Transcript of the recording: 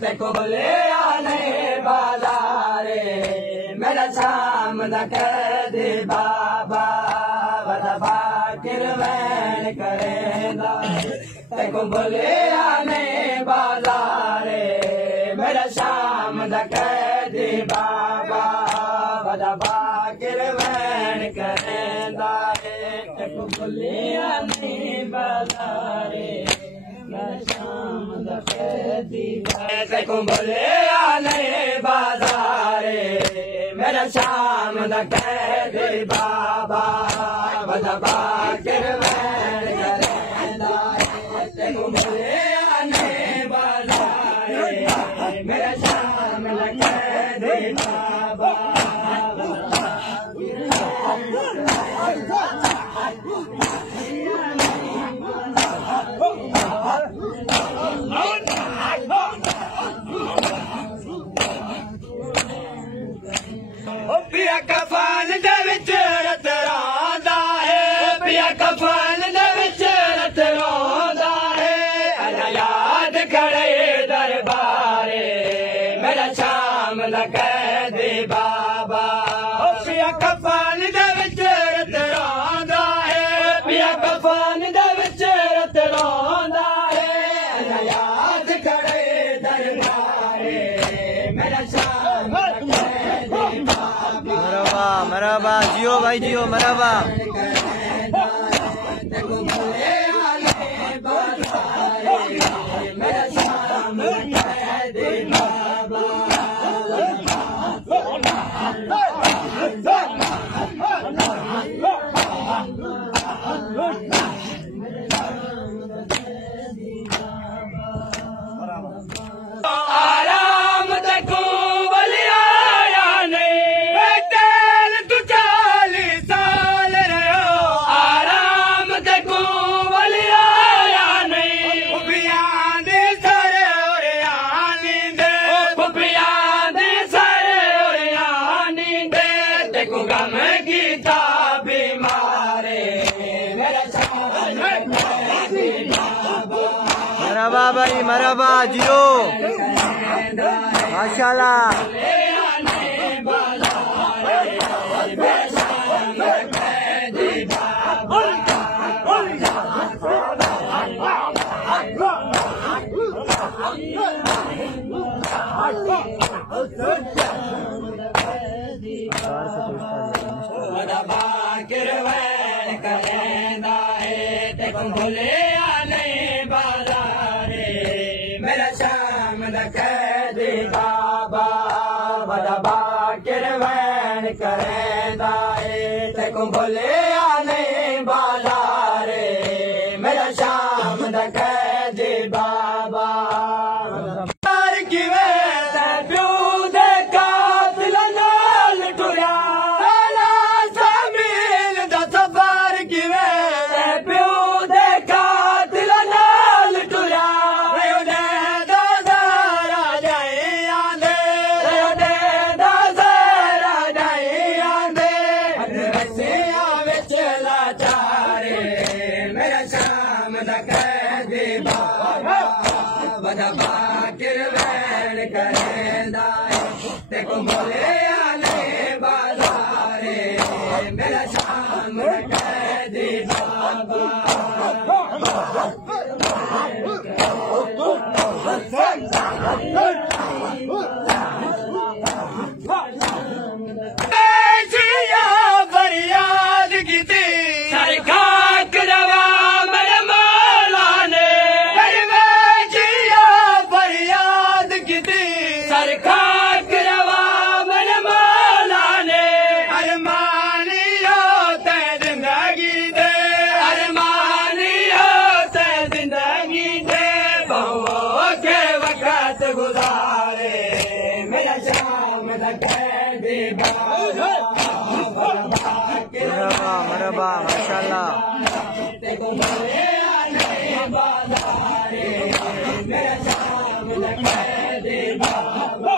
तेको बोले आने बाजारे मेरा शाम न कह दे बाबा बदा बाकिर वैन करेंदा। तेको बोले आने बाजारे मेरा शाम न कह दे बाबा बदा बाकिर वैन करेंदा। तेको बोले आने बाजारे तेको बोले आने बाजारे मेरा शाम न कह दे बाबा बदा बाकिर वैन करेंदा। तेको बोले आने बाजारे मेरा शाम न कह दे बाबा पिया कफन दे विच रत रोंदा है पिया कफन दे विच रत रोंदा है अना याद खड़े दरबारे मेरा शाम न कह दे बाबा। पिया कफन दे विच रत रोंदा है पिया कफन दे विच रत रोंदा है अना याद खड़े दरबारे मेरा शाम न कह दे बाबा। मरहबा जियो भाई जियो मरहबा। तेको बोले आने बाजारे मेरा शाम न कह दे बाबा। आराम तेको बलिया नहीं तेल तू 40 साल रहो आराम तेको बलिया नहीं पुपिया दे सर और आनी दे पुपिया दे सर और आनी दे। तेको गम की था बीमारे मेरा शाम न कह दे बाबा। मरहबा भाई मरहबा जियो माशाल्लाह। तेको बोले आने बाजारे मेरा शाम न कह दे बाबा बदा बाकिर वैन करेंदा। तेको बोले आने बाजारे मेरा शाम न कह दे बाबा। बदा बाकिर वैन करेंदा। तेको बोले आने बाजारे मेरा शाम न कह दे बाबा। फरियाद की थी सरखाक रवा मेरे मौला ने फरियाद की थी सरखाक रवा मेरे मौला ने। अरमानियो ते जिंदगी दे अरमानियो ते जिंदगी दे बहुओं के वक्त गुजारे मेरा शाम न कह दे बाबा। मरहबा माशाल्लाह। तेको बोले आने बाजारे मेरा शाम न कह दे बाबा।